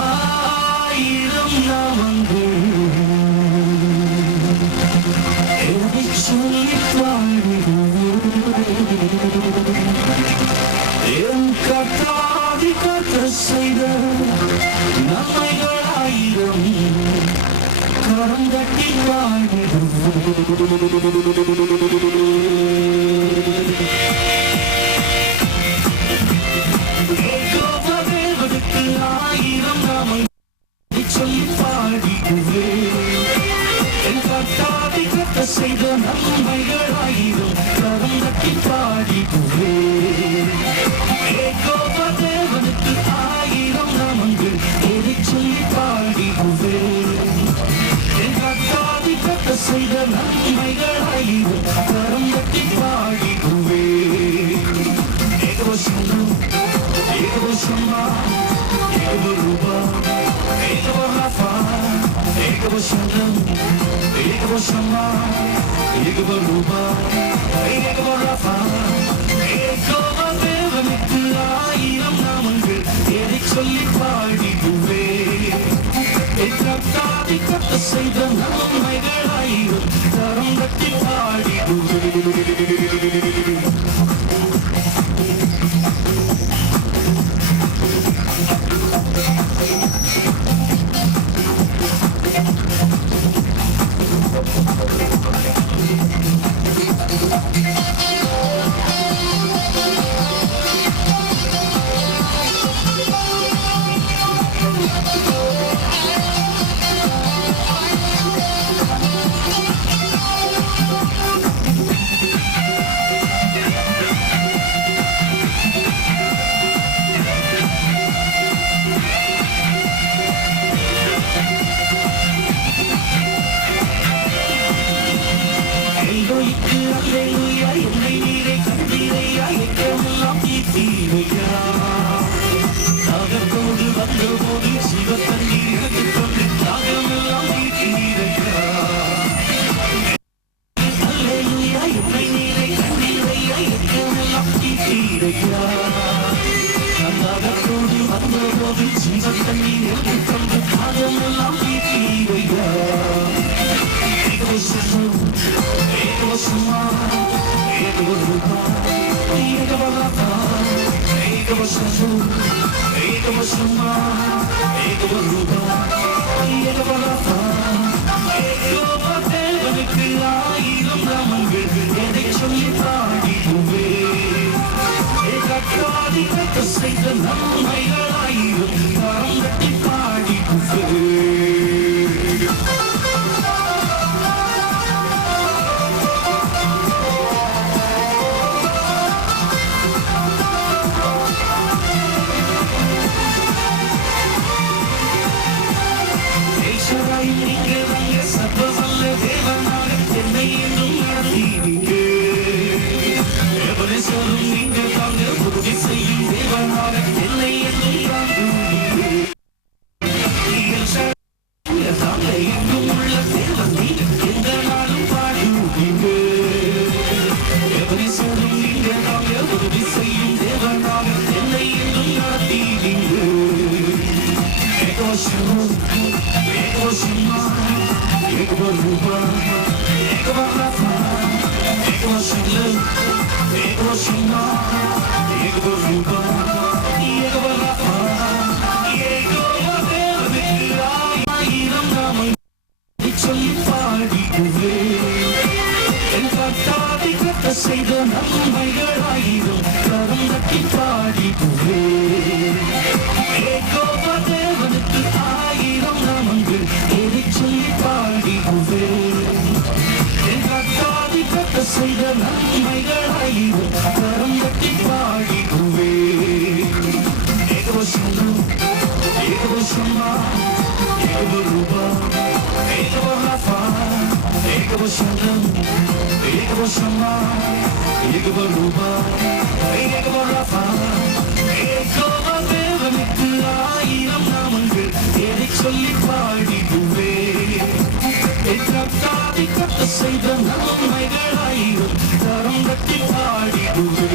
ஆயிரம் நாமங்கள். சொல்லித் வாழ்கிறோம் என் கத்தாதி கத்த செய்த செய்த நன்மைகளாயிரம் கரம் தட்டி பாடிடுவே ஏகோபதேவனுக்கு ஆயிரம் நாமங்கள் எதை சொல்லி பாடிடுவே என் கத்தாதி கத்த செய்த நன்மைகளாயிரம் கரம் தட்டி ஏகவசமா ஏகவசனம் ஏகவசமா ஏகவரூபா ஏகவராஃபா ஏகோபதேவனுக்கு ஆயிரம் நாமங்கள் எதை சொல்லி பாடிடுவே எத்தத்தாதி கத்த செய்த நன்மைகளாயிரம் தரம் கட்டி பாடிடுவே எல்லோய்க்கு அல்லேலூயா என்னை நீரை கண்டீரையா எக்கமெல்லாம் தீர்த்தீரையா தாகத்தோடு வந்தபோது சிவத்தண்ணீர் எனக்கு கொண்டு தாகமெல்லாம் தீர்த்தீரையா அல்லேலூயா என்னை நீரை கண்டீரையா எக்கமெல்லாம் தீர்த்தீரையா தாகத்தோடு ஏகவசமா ஏகவரூபா ஏகவராதா ஏகோபதேவனுக்கு ஆயிரம் நாமங்கள் எதை சொல்லி பாடிடுவே ஏகாதி கத்த செய்த நன்மைகளாயிரம் செய்த நன்மைகளாயிரம் கரம் தட்டி பாடிடுவே ஏகோபதேவனுக்கு ஆயிரம் நாமங்கள் எதை சொல்லி பாடிடுவே என் கத்தாதி கத்த செய்த நன்மைகளாயிரம் ஏகவசமா ஏகவரூபா ஏகவராஃபா ஏகவசனம் ஏகவசமா ஏகவரூபா ஏகவராஃபா ஏகோபதேவனுக்கு ஆயிரம் நாமங்கள் எதை சொல்லி பாடிடுவே எத்தத்தாதி கத்த செய்த நன்மைகளாயிரம் தரம் கட்டி பாடிடுவே